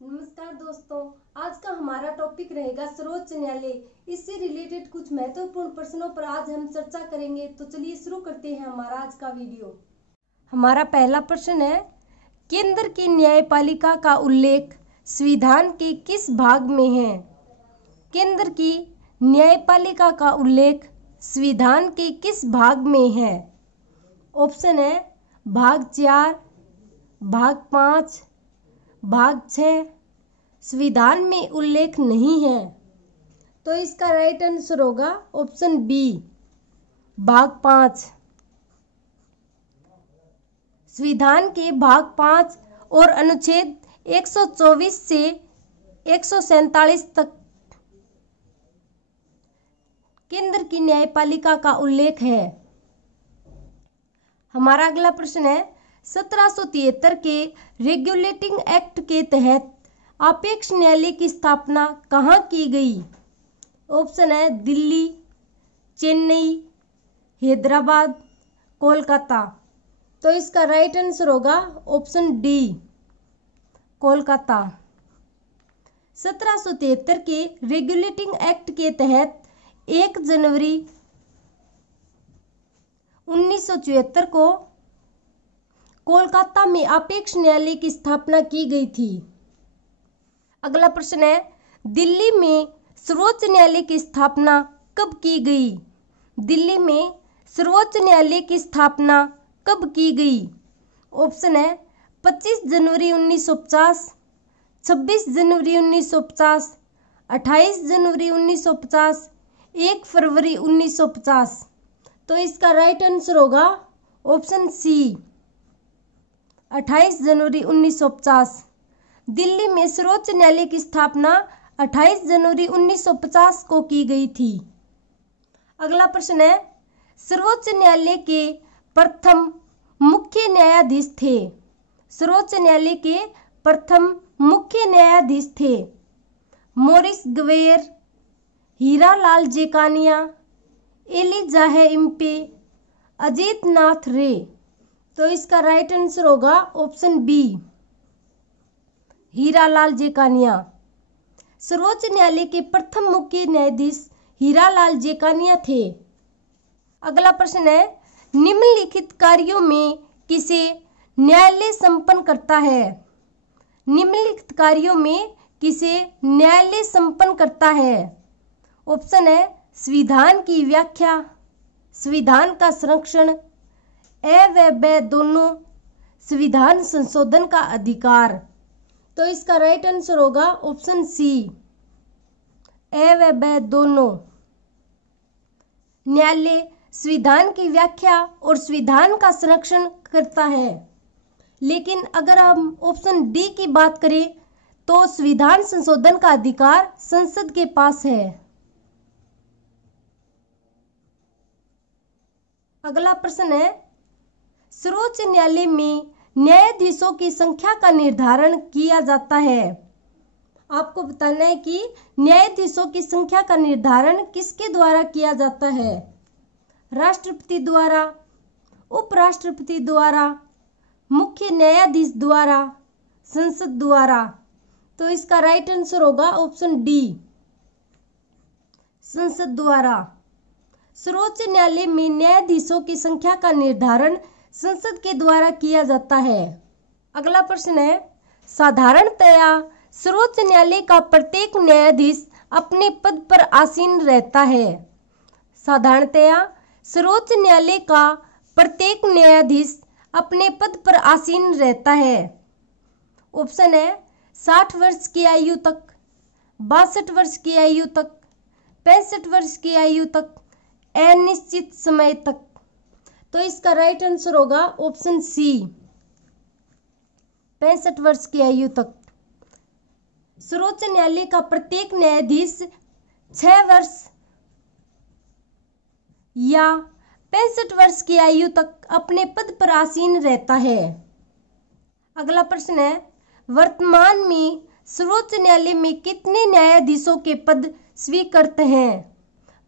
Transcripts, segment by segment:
नमस्कार दोस्तों, आज का हमारा टॉपिक रहेगा सर्वोच्च न्यायालय। इससे रिलेटेड कुछ महत्वपूर्ण प्रश्नों पर आज हम चर्चा करेंगे। तो चलिए शुरू करते हैं हमारा आज का वीडियो। हमारा पहला प्रश्न है, केंद्र की न्यायपालिका का उल्लेख संविधान के किस भाग में है? केंद्र की न्यायपालिका का उल्लेख संविधान के किस भाग में है? ऑप्शन है भाग 4, भाग 5, भाग 6। संविधान में उल्लेख नहीं है, तो इसका राइट आंसर होगा ऑप्शन बी, भाग 5। संविधान के भाग 5 और अनुच्छेद 124 से 147 तक केंद्र की न्यायपालिका का उल्लेख है। हमारा अगला प्रश्न है, 1773 के रेगुलेटिंग एक्ट के तहत अपेक्ष न्यायालय की स्थापना कहाँ की गई? ऑप्शन है दिल्ली, चेन्नई, हैदराबाद, कोलकाता। तो इसका राइट आंसर होगा ऑप्शन डी, कोलकाता। 1773 के रेगुलेटिंग एक्ट के तहत 1 जनवरी 1974 को कोलकाता में अपेक्ष न्यायालय की स्थापना की गई थी। अगला प्रश्न है, दिल्ली में सर्वोच्च न्यायालय की स्थापना कब की गई? दिल्ली में सर्वोच्च न्यायालय की स्थापना कब की गई? ऑप्शन है 25 जनवरी 1950, 26 जनवरी 1950, 28 जनवरी 1950, 1 फरवरी 1950। तो इसका राइट आंसर होगा ऑप्शन सी, 28 जनवरी 1950। दिल्ली में सर्वोच्च न्यायालय की स्थापना 28 जनवरी 1950 को की गई थी। अगला प्रश्न है, सर्वोच्च न्यायालय के प्रथम मुख्य न्यायाधीश थे। सर्वोच्च न्यायालय के प्रथम मुख्य न्यायाधीश थे Maurice Gwyer, Hiralal J Kania, Elijah Impey, Ajit Nath Ray. तो इसका राइट आंसर होगा ऑप्शन बी, हीरालाल जेकानिया। सर्वोच्च न्यायालय के प्रथम मुख्य न्यायाधीश हीरालाल जेकानिया थे। अगला प्रश्न है, निम्नलिखित कार्यों में किसे न्यायालय संपन्न करता है? निम्नलिखित कार्यों में किसे न्यायालय संपन्न करता है? ऑप्शन है संविधान की व्याख्या, संविधान का संरक्षण, ए व ब दोनों, संविधान संशोधन का अधिकार। तो इसका राइट आंसर होगा ऑप्शन सी, ए व ब दोनों। न्यायालय संविधान की व्याख्या और संविधान का संरक्षण करता है। लेकिन अगर हम ऑप्शन डी की बात करें तो संविधान संशोधन का अधिकार संसद के पास है। अगला प्रश्न है, सर्वोच्च न्यायालय में न्यायाधीशों की संख्या का निर्धारण किया जाता है। आपको बताना है कि न्यायाधीशों की संख्या का निर्धारण किसके द्वारा किया जाता है? राष्ट्रपति द्वारा, उपराष्ट्रपति द्वारा, मुख्य न्यायाधीश द्वारा, संसद द्वारा। तो इसका राइट आंसर होगा ऑप्शन डी, संसद द्वारा। सर्वोच्च न्यायालय में न्यायाधीशों की संख्या का निर्धारण संसद के द्वारा किया जाता है। अगला प्रश्न है, साधारणतया सर्वोच्च न्यायालय का प्रत्येक न्यायाधीश अपने पद पर आसीन रहता है। साधारणतया सर्वोच्च न्यायालय का प्रत्येक न्यायाधीश अपने पद पर आसीन रहता है। ऑप्शन है 60 वर्ष की आयु तक, 62 वर्ष की आयु तक, 65 वर्ष की आयु तक, अनिश्चित समय तक। तो इसका राइट आंसर होगा ऑप्शन सी, 65 वर्ष की आयु तक। सर्वोच्च न्यायालय का प्रत्येक न्यायाधीश 6 वर्ष या 65 वर्ष की आयु तक अपने पद पर आसीन रहता है। अगला प्रश्न है, वर्तमान में सर्वोच्च न्यायालय में कितने न्यायाधीशों के पद स्वीकृत हैं?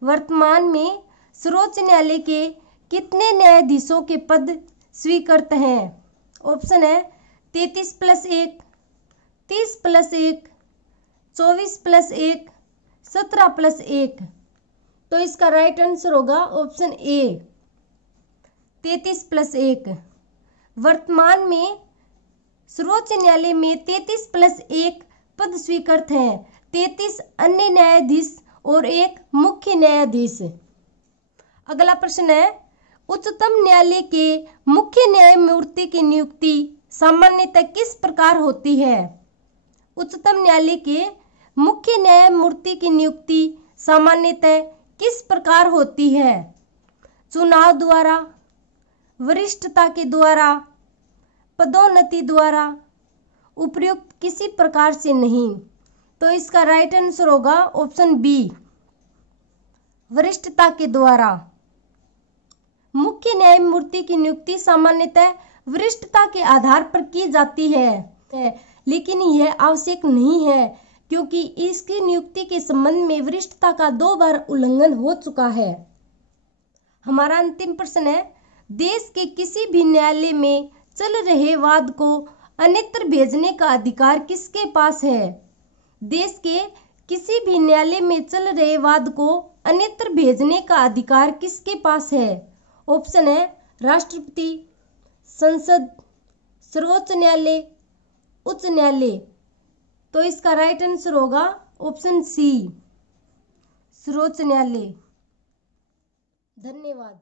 वर्तमान में सर्वोच्च न्यायालय के कितने न्यायाधीशों के पद स्वीकृत हैं? ऑप्शन है 33+1, 30 + 1, 24 + 1, 17 + 1। तो इसका राइट आंसर होगा ऑप्शन ए 33 + 1। वर्तमान में सर्वोच्च न्यायालय में 33 + 1 पद स्वीकृत हैं। 33 अन्य न्यायाधीश और एक मुख्य न्यायाधीश। अगला प्रश्न है, उच्चतम न्यायालय के मुख्य न्यायमूर्ति की नियुक्ति सामान्यतः किस प्रकार होती है? उच्चतम न्यायालय के मुख्य न्यायमूर्ति की नियुक्ति सामान्यतः किस प्रकार होती है? चुनाव द्वारा, वरिष्ठता के द्वारा, पदोन्नति द्वारा, उपयुक्त किसी प्रकार से नहीं। तो इसका राइट आंसर होगा ऑप्शन बी वरिष्ठता के द्वारा। मुख्य न्यायमूर्ति की नियुक्ति सामान्यतः वरिष्ठता के आधार पर की जाती है, लेकिन यह आवश्यक नहीं है क्योंकि इसकी नियुक्ति के संबंध में वरिष्ठता का 2 बार उल्लंघन हो चुका है। हमारा अंतिम प्रश्न है, देश के किसी भी न्यायालय में चल रहे वाद को अन्यत्र भेजने का अधिकार किसके पास है? देश के किसी भी न्यायालय में चल रहे वाद को अन्यत्र भेजने का अधिकार किसके पास है? ऑप्शन है राष्ट्रपति, संसद, सर्वोच्च न्यायालय, उच्च न्यायालय। तो इसका राइट आंसर होगा ऑप्शन सी सर्वोच्च न्यायालय। धन्यवाद।